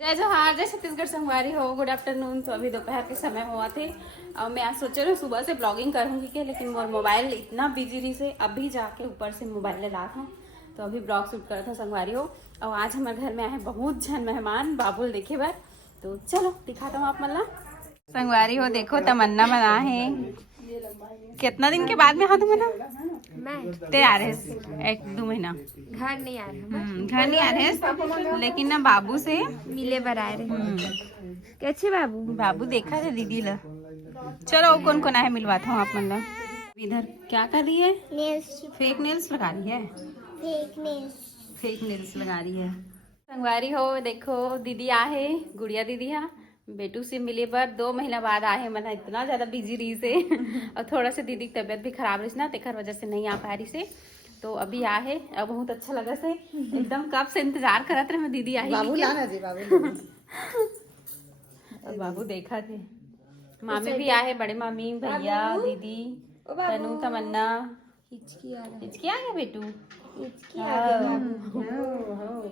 जय जोहार, जय छत्तीसगढ़ संगवारी हो। Good afternoon. तो अभी दोपहर के समय हुआ थे और मैं आज सोच रही हूँ सुबह से ब्लॉगिंग करूँगी क्या, लेकिन मोर मोबाइल इतना बिजी रही से अभी जाके ऊपर से मोबाइल ला था तो अभी ब्लॉग शूट करा था संगवारी हो। और आज हमारे घर में आए बहुत जन मेहमान बाबुल देखे बार, तो चलो दिखाता हूँ आप मल्ला। संगवारी हो देखो तमन्ना बना है, कितना दिन के बाद में हाँ तुम मैं ते आ रहे 1-2 महीना घर नहीं आ रहा, घर नहीं आ रहे, लेकिन ना बाबू से मिले बर आए रहे। कैसे बाबू? बाबू देखा था दीदी ला। चलो कौन कौन आए मिलवाता हूँ आप मतलब। इधर क्या कर रही है? फेक नेल्स लगा रही है। फेक नेल्स लगा रही है संगवारी हो। देखो दीदी आहे, गुड़िया दीदी है, बेटू से मिले पर 2 महीना बाद आए। मतलब इतना ज्यादा बिजी रही से और थोड़ा सा दीदी की तबीयत भी खराब रही ना, तेकर वजह से नहीं आ पा रही से, तो अभी आहे और बहुत अच्छा लगा से। एकदम कब से इंतजार करत रहे मैं दीदी आई। बाबू देखा थे। मामी भी आए, बड़े मामी, भैया, दीदी, तनु, तमन्ना। हिचकी आ गया बेटू।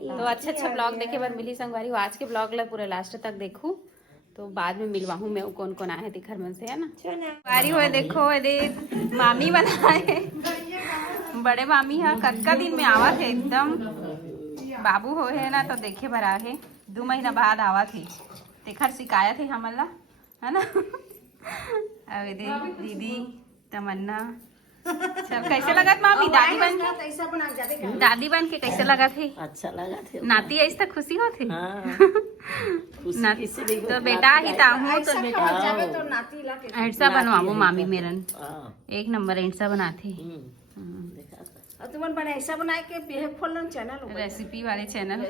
तो अच्छा ब्लॉग देखे बार मिली संगवारी। आज के ब्लॉग ला पूरा लास्ट तक देखूं तो बाद में मिलवाऊं मैं कौन कौन आए थे घर में से, है ना। संगवारी हुए देखो ये मामी बनाए, बड़े मामी है कक्का दिन में आवा थे एकदम। बाबू हो है ना तो देखे भरा है 2 महीना बाद आवा थे, तेखर शिकायत है हमला, है ना। अरे दीदी तमन्ना सब कैसे लगा मामी? दादी बन के कैसे लगा थे? अच्छा लगा थे। नाती ऐसा खुशी हो थे। नाती तो बेटा ही ताहू तो ऐसा बनवाओ मामी मेरन एक नंबर ऐसा बनाते। तुमन बने ऐसा बनाए के पेहे खोलन चैनल रेसिपी वाले चैनल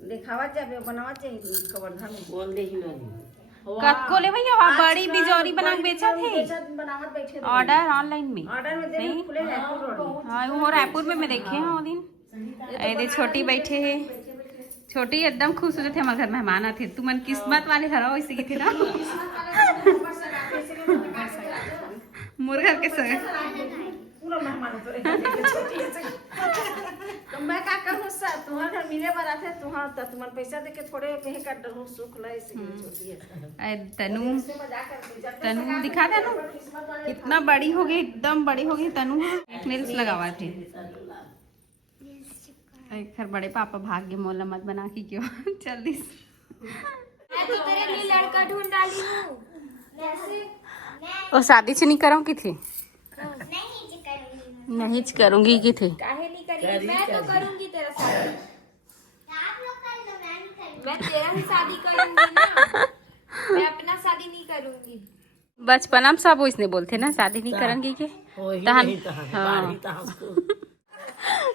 दिखावा जाबे बनावा चाहिए कवर्धा में बोल दे ही कक्को ले भैया वहाँ बड़ी बिजौरी बना के बेचा थे ऑर्डर ऑनलाइन में। नहीं हाँ वो रायपुर में मैं देखे हैं वो दिन। अरे छोटी बैठे है, छोटी एकदम खुश हो थे हमारे घर मेहमान आते। तुमन किस्मत वाले हरा इसी की थी ना। मुर्गा के संग पूरा मेहमान तो मैं का कहूं सा तुम्हारे घर मिले बार आथे तुम्हारे पैसा देके थोड़े कहीं का डरू सुख ले छोटी है। तनु दिखा दे ना कितना बड़ी हो गई, एकदम बड़ी हो गई तनु। नेल्स लगावा थे खैर बड़े पापा भाग्य मोला मत बना की क्यों चल दी। मैं तो तेरे लिए लड़का ढूंढ डाली हूँ। और शादी से नहीं कराऊं की थी? नहीं करूंगी की थी। काहे नहीं करेगी? मैं तो करूंगी तेरा शादी। मैं तेरा ही शादी करूंगी ना, मैं अपना शादी नहीं करूंगी। बचपना में सब इसने बोलते ना शादी नहीं करेंगे के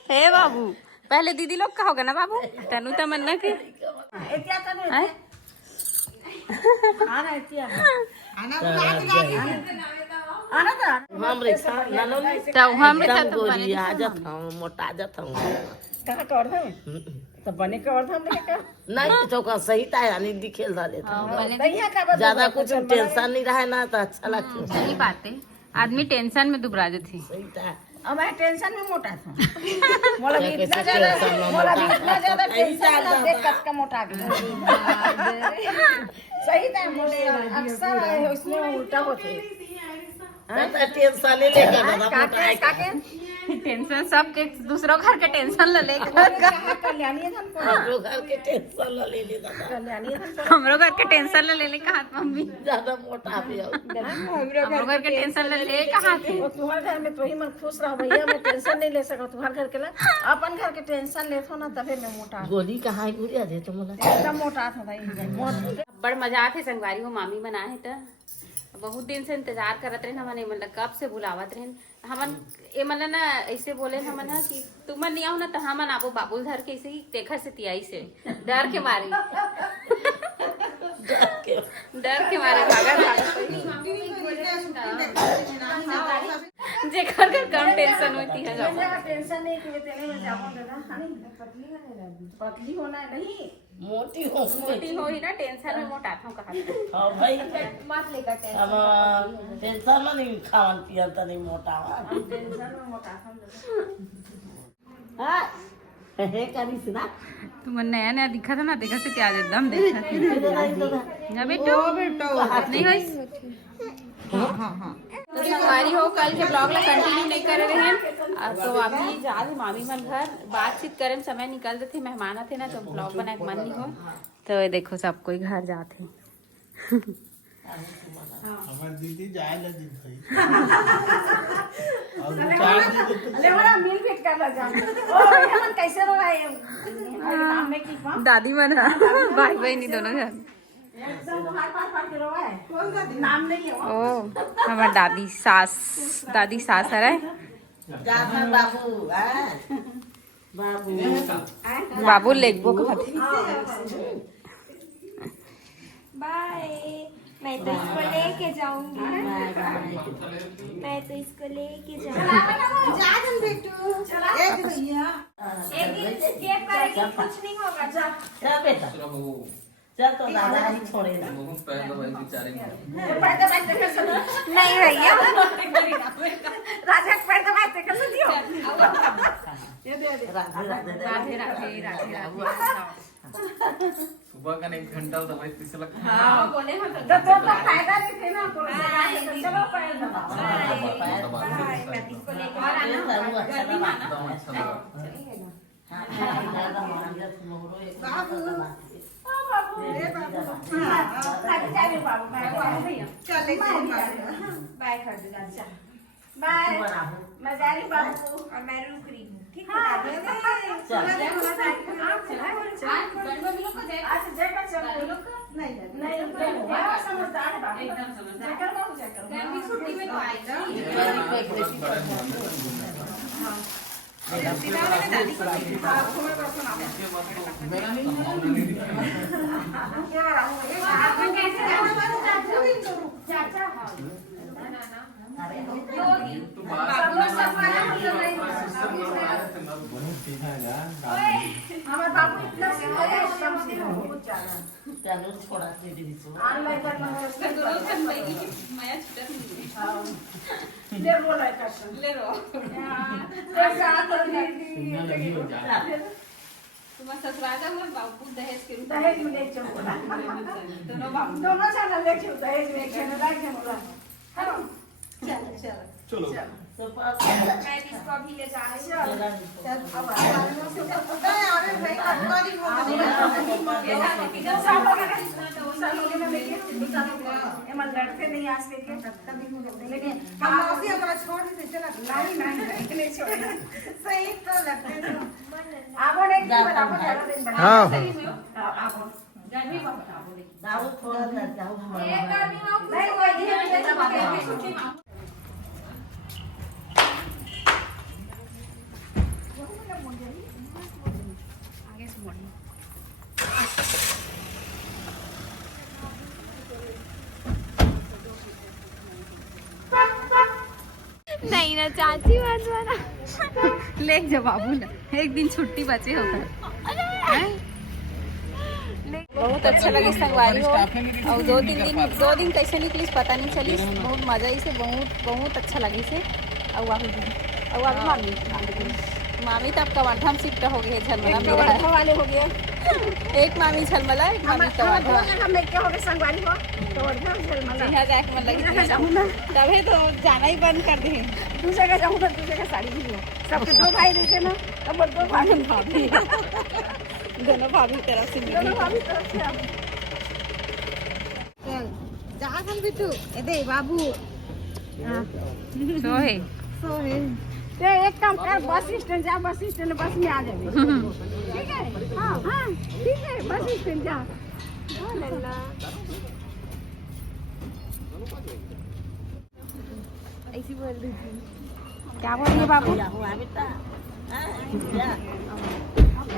हे बाबू। पहले दीदी लोग का होगा ना बाबू, तनु तमन्ना के मोटा जाता हूँ तो बने का नहीं तो का सही टाइम दिखेल ज्यादा कुछ टेंशन नहीं रहा ना तो अच्छा लगता। सही बात है, आदमी टेंशन में दुबरा जाती। अब मैं टेंशन में मोटा था। मोला भी इतना ज्यादा टेंशन ना देख कट का मोटा गया। सही टाइम अक्सर उसमें उल्टा होते टेंशन ले लेकर टेंशन सब के दूसरों घर के टेंशन ले लेकर हमरो घर के टेंशन ले ले हमरो घर के टेंशन ले ले कहा मम्मी ज्यादा मोटा भी हमरो घर के टेंशन ले कहा थे। तुम्हारे घर में तो ही मन खुश रहो भैया, मैं टेंशन नहीं ले सका तुम्हारे घर के ला अपन घर के टेंशन लेथो ना तबे मैं मोटा। गोली कहाँ गुड़िया दे तो मोला एकदम मोटा था भाई। बड़ मजा आते संगवारी हो मामी मनाए तो बहुत दिन से इंतजार करत रहे हमन, मतलब कब से बुलावत रहे हमन। ए मतलब ना ऐसे बोले हमन ना कि तुमन नहीं आओ ना तो हमन आबो बाबुल धर के ऐसे ही देखा से तियाई से डर के मारे भागा जेकर के कम टेंशन होती है टेंशन नहीं कि तेने में जाओ दादा पतली होना नहीं मोटी हो ही ना टेंशन में मोटा था कहा। हां भाई मत लेकर टेंशन। अब टेंशन में नहीं खावन पियन त नहीं मोटा टेंशन में मोटा था। हां हे करिस ना तुम नया नया दिखा था ना, देखा से क्या एकदम देखा ना बेटो नहीं होइस। तो संगवारी हो कल के ब्लॉग ला कंटिन्यू नहीं करे रहे तो अभी जा रहे मामी मन घर, बातचीत करे में समय निकल थे, मेहमान थे ना तो ब्लॉग बनाए मन नहीं हो। तो ये देखो सब कोई घर जाते हमार दीदी जाए लगी भाई मिल भेट कर ला जा ओ हमन कैसे रहे काम में की काम दादी मन भाई बहनी दोनों घर। एकदम हाथ पार के रोए कौन दादी नाम नहीं है ओ हमार दादी सास है जाता बाबू बाबू बाबू लेगबो खाते। बाय। मैं तो इसको लेके जाऊंगी, मैं तो इसको लेके जाऊंगी। एक दिन स्केप करेगी कुछ नहीं होगा। जा चल बेटा चल तो दादा ही छोड़े ना नहीं भैया राजा पैर दबाते कर दियो राधे राधे राधे सुबह का 1 घंटा तो भाई 30 लाख बोले हम तो फायदा नहीं थे ना चलो पैर दबाओ मैं इसको लेके बाय कर दे। बाय मैं जा रही बाबू और मैं रुक रही हूँ, ठीक है। समझदार छुट्टी में तो आएगा। चलो छोड़ा दीदी तुम्हारा ससुराल का मतलब बाबू दहेज के रूप दहेज में ले चलो दोनों चैनल ले चलो दहेज में चैनल लाइक है बोला हेलो चलो तो पास मैं इसको अभी ले जा रही हूँ। लड़के नहीं आ सके लेकिन हमारा छोड़ देते चला नहीं सही तो लगते आप एक दिन हाँ गर्मी में बताओ दाऊ थोड़ा जाओ एक आदमी वहाँ नहीं कोई दिन नहीं ना चाची मत बना। ले जा बाबू ना, एक दिन छुट्टी बचे होकर। बहुत अच्छा लगे संगवारी हो और 2 दिन कैसे निकली पता नहीं चली, बहुत मजा ही से बहुत अच्छा लगी से। और अभी मामी तो अब कवर्धा शिफ्ट हो गए झलमला मेरा वाले हो गए एक मामी झलमला एक मामी कवर्धा। हम एक हो गए संगवारी हो तो वर्धा झलमला यहाँ जाके मन लगी जाऊँ ना, तभी तो जाना ही बंद कर दिए। दूसरे का जाऊँ तो दूसरे का साड़ी भी हो सबके 2 भाई रहते ना तब 2 भाई भाभी दोनों भाभी तरफ से दोनों भाभी तरफ से आप जहाँ खन बिट्टू ए बाबू सोहे तो एक काम कर बस स्टैंड जा, बस स्टैंड बस में आ जाए ठीक है। हाँ हाँ ठीक है बस स्टैंड जा। ऐसी बोल रही थी। क्या बोल रही है बाबू?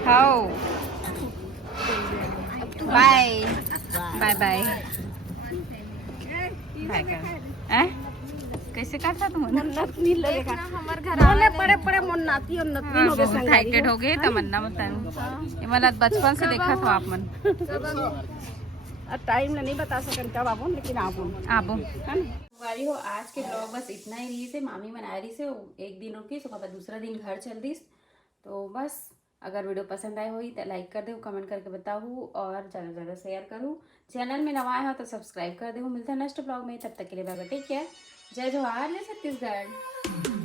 हाँ बाय बाय बाय बाय कर कैसे करता तुम मन्नत नहीं लगेगा हमारे घर बोले बड़े बड़े मुन्नाती और नतनी हो गए बहुत एक्साइटेड हो गए तमन्ना मतलब ये मतलब बचपन से देखा था आप मन टाइम नहीं बता सकन कब आबो लेकिन आबो है ना वारी हो। आज के ब्लॉग बस इतना ही रही से, मामी मना रही से 1 दिन रुकी सो दूसरा दिन घर चल दी तो बस अगर वीडियो पसंद आए हुई तो लाइक कर दे, कमेंट करके बताऊँ और ज़्यादा से ज़्यादा शेयर करूँ। चैनल में नवा आए हो तो सब्सक्राइब कर दे। मिलता है नेक्स्ट ब्लॉग में, तब तक के लिए बाय बाय, टेक केयर, जय जवाहर जय छत्तीसगढ़।